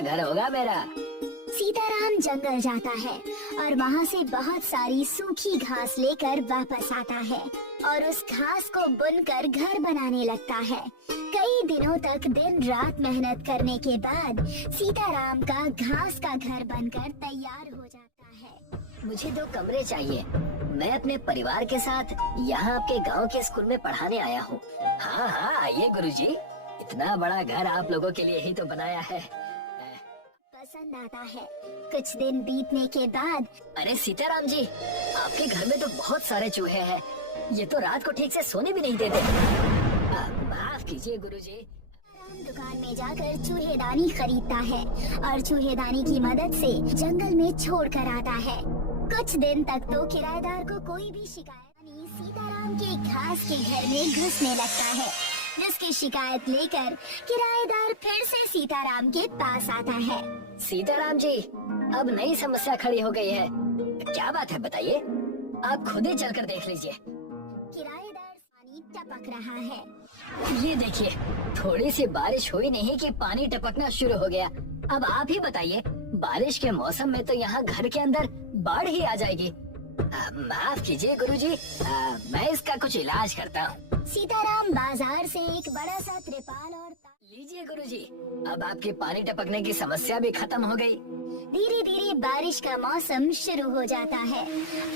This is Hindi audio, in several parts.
घर होगा मेरा। सीताराम जंगल जाता है और वहाँ से बहुत सारी सूखी घास लेकर वापस आता है और उस घास को बुनकर घर बनाने लगता है। कई दिनों तक दिन रात मेहनत करने के बाद सीताराम का घास का घर बनकर तैयार हो जाता है। मुझे 2 कमरे चाहिए। मैं अपने परिवार के साथ यहाँ आपके गांव के स्कूल में पढ़ाने आया हूँ। हाँ हाँ आइए गुरुजी, इतना बड़ा घर आप लोगों के लिए ही तो बनाया है। पसंद आता है। कुछ दिन बीतने के बाद अरे सीताराम जी, आपके घर में तो बहुत सारे चूहे हैं। ये तो रात को ठीक से सोने भी नहीं देते। माफ कीजिए गुरुजी। राम दुकान में जाकर चूहेदानी खरीदता है और चूहेदानी की मदद से जंगल में छोड़ कर आता है। कुछ दिन तक तो किराएदार को कोई भी शिकायत नहीं। सीताराम के घास के घर में घुसने लगता है, जिसकी शिकायत लेकर किराएदार फिर से सीताराम के पास आता है। सीताराम जी, अब नई समस्या खड़ी हो गई है। क्या बात है बताइए, आप खुद ही चलकर देख लीजिए। किराएदार पानी टपक रहा है। ये देखिए, थोड़ी सी बारिश हुई नहीं कि पानी टपकना शुरू हो गया। अब आप ही बताइए, बारिश के मौसम में तो यहाँ घर के अंदर बाढ़ ही आ जाएगी। माफ कीजिए गुरुजी, मैं इसका कुछ इलाज करता हूँ। सीताराम बाजार से एक बड़ा सा त्रिपाल और लीजिए गुरुजी, अब आपकी पानी टपकने की समस्या भी खत्म हो गई। धीरे धीरे बारिश का मौसम शुरू हो जाता है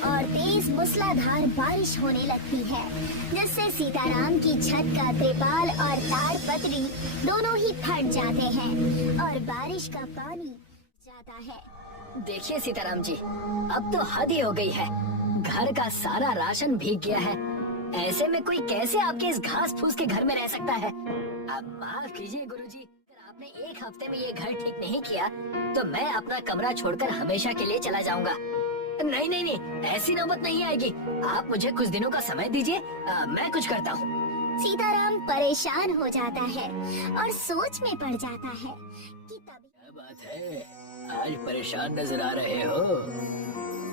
और तेज मूसलाधार बारिश होने लगती है, जिससे सीताराम की छत का त्रिपाल और ताड़पत्री दोनों ही फट जाते हैं और बारिश का पानी जाता है। देखिए सीताराम जी, अब तो हद ही हो गई है। घर का सारा राशन भीग गया है। ऐसे में कोई कैसे आपके इस घास फूस के घर में रह सकता है। अब माफ कीजिए गुरुजी, अगर आपने एक हफ्ते में ये घर ठीक नहीं किया तो मैं अपना कमरा छोड़कर हमेशा के लिए चला जाऊंगा। नहीं नहीं नहीं, ऐसी नौबत नहीं आएगी। आप मुझे कुछ दिनों का समय दीजिए, मैं कुछ करता हूँ। सीताराम परेशान हो जाता है और सोच में पड़ जाता है कि तभी क्या बात है, आज परेशान नजर आ रहे हो?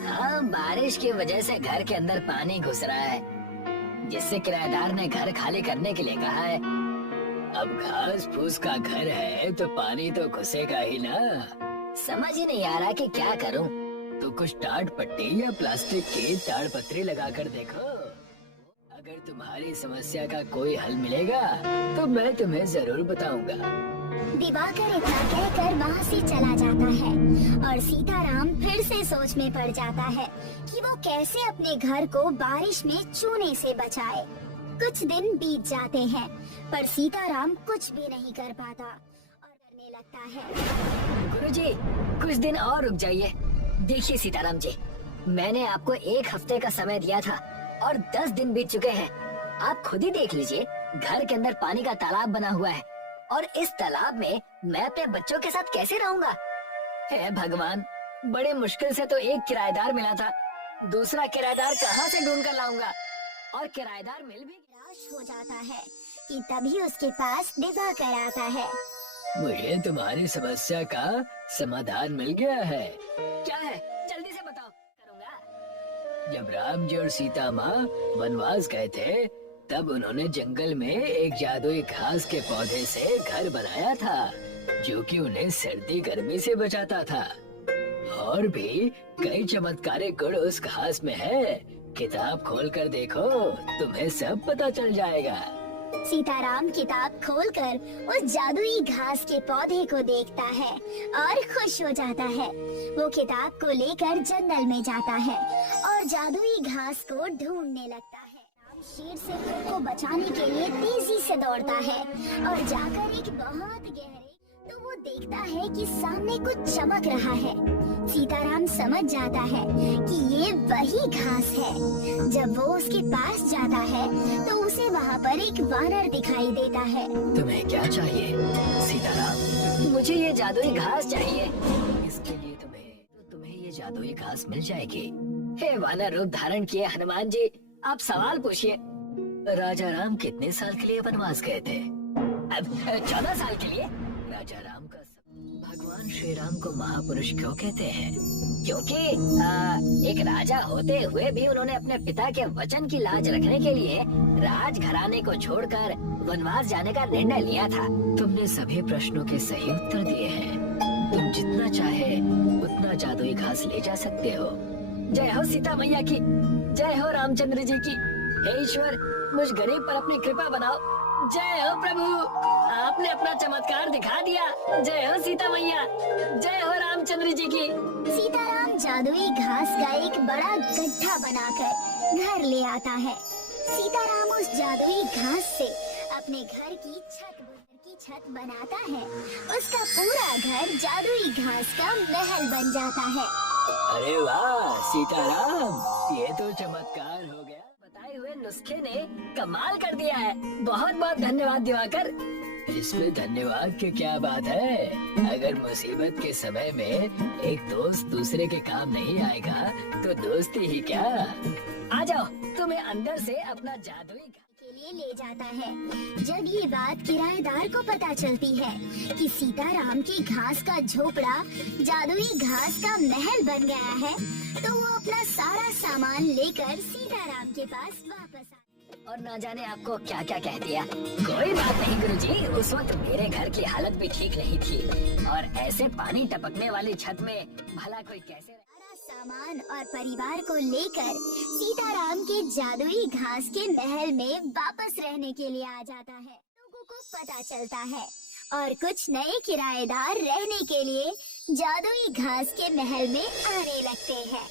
हाँ, बारिश की वजह से घर के अंदर पानी घुस रहा है, जिससे किराएदार ने घर खाली करने के लिए कहा है। अब घास फूस का घर है तो पानी तो घुसेगा ही ना। समझ ही नहीं आ रहा कि क्या करूं। तो कुछ टाट पट्टी या प्लास्टिक की ताड़पत्री लगाकर देखो। अगर तुम्हारी समस्या का कोई हल मिलेगा तो मैं तुम्हें जरूर बताऊंगा। दिवाकर इतना कहकर वहाँ से चला जाता है और सीताराम फिर से सोच में पड़ जाता है कि वो कैसे अपने घर को बारिश में चूने से बचाए। कुछ दिन बीत जाते हैं पर सीताराम कुछ भी नहीं कर पाता और करने लगता है। गुरुजी, कुछ दिन और रुक जाइए। देखिए सीताराम जी, मैंने आपको 1 हफ्ते का समय दिया था और 10 दिन बीत चुके हैं। आप खुद ही देख लीजिए, घर के अंदर पानी का तालाब बना हुआ है और इस तालाब में मैं अपने बच्चों के साथ कैसे रहूंगा। हे भगवान, बड़े मुश्किल से तो एक किराएदार मिला था, दूसरा किराएदार कहाँ से ढूंढ कर लाऊंगा। और किराएदार मिल भी निराश हो जाता है कि तभी उसके पास दिवाकर आता है। मुझे तुम्हारी समस्या का समाधान मिल गया है। क्या है, जल्दी से बताओ, करूंगा। जब राम जी और सीता माँ वनवास गए थे तब उन्होंने जंगल में एक जादुई घास के पौधे से घर बनाया था, जो कि उन्हें सर्दी गर्मी से बचाता था। और भी कई चमत्कारिक गुण उस घास में है। किताब खोलकर देखो, तुम्हें सब पता चल जाएगा। सीताराम किताब खोलकर उस जादुई घास के पौधे को देखता है और खुश हो जाता है। वो किताब को लेकर जंगल में जाता है और जादुई घास को ढूंढने लगता है। राम शेर से खुद को बचाने के लिए तेजी से दौड़ता है और जाकर एक बहुत गहरे तो वो देखता है कि सामने कुछ चमक रहा है। सीताराम समझ जाता है कि ये वही घास है। जब वो उसके पास जाता है तो उसे वहाँ पर एक वानर दिखाई देता है। तुम्हें क्या चाहिए सीताराम? मुझे ये जादुई घास चाहिए। इसके लिए तुम्हें ये जादुई घास मिल जाएगी। हे वानर रूप धारण किए हनुमान जी, आप सवाल पूछिए। राजा राम कितने साल के लिए वनवास गए थे? अब 14 साल के लिए। राजा राम का भगवान श्री राम को महापुरुष क्यों कहते हैं? क्योंकि एक राजा होते हुए भी उन्होंने अपने पिता के वचन की लाज रखने के लिए राजघराने को छोड़कर वनवास जाने का निर्णय लिया था। तुमने सभी प्रश्नों के सही उत्तर दिए हैं। तुम जितना चाहे उतना जादुई घास ले जा सकते हो। जय हो सीता मैया की, जय हो रामचंद्र जी की। हे ईश्वर, मुझ गरीब पर अपनी कृपा बनाओ। जय हो प्रभु, आपने अपना चमत्कार दिखा दिया। जय हो सीता मैया, जय हो रामचंद्र जी की। सीताराम जादुई घास का एक बड़ा गड्ढा बनाकर घर ले आता है। सीताराम उस जादुई घास से अपने घर की छत बनाता है। उसका पूरा घर जादुई घास का महल बन जाता है। अरे वाह सीताराम, ये तो चमत्कार हो गया। बताए हुए नुस्खे ने कमाल कर दिया है। बहुत बहुत धन्यवाद दिवाकर। इसमें धन्यवाद की क्या बात है। अगर मुसीबत के समय में एक दोस्त दूसरे के काम नहीं आएगा तो दोस्ती ही क्या। आ जाओ, तुम्हें अंदर से अपना जादुई के लिए ले जाता है। जब ये बात किराएदार को पता चलती है कि सीताराम के घास का झोपड़ा जादुई घास का महल बन गया है, तो वो अपना सारा सामान लेकर सीताराम के पास वापस आता। और ना जाने आपको क्या क्या कह दिया। कोई बात नहीं गुरुजी, उस वक्त मेरे घर की हालत भी ठीक नहीं थी और ऐसे पानी टपकने वाली छत में भला कोई कैसे। सामान और परिवार को लेकर सीताराम के जादुई घास के महल में वापस रहने के लिए आ जाता है। लोगों को पता चलता है और कुछ नए किराएदार रहने के लिए जादुई घास के महल में आने लगते हैं।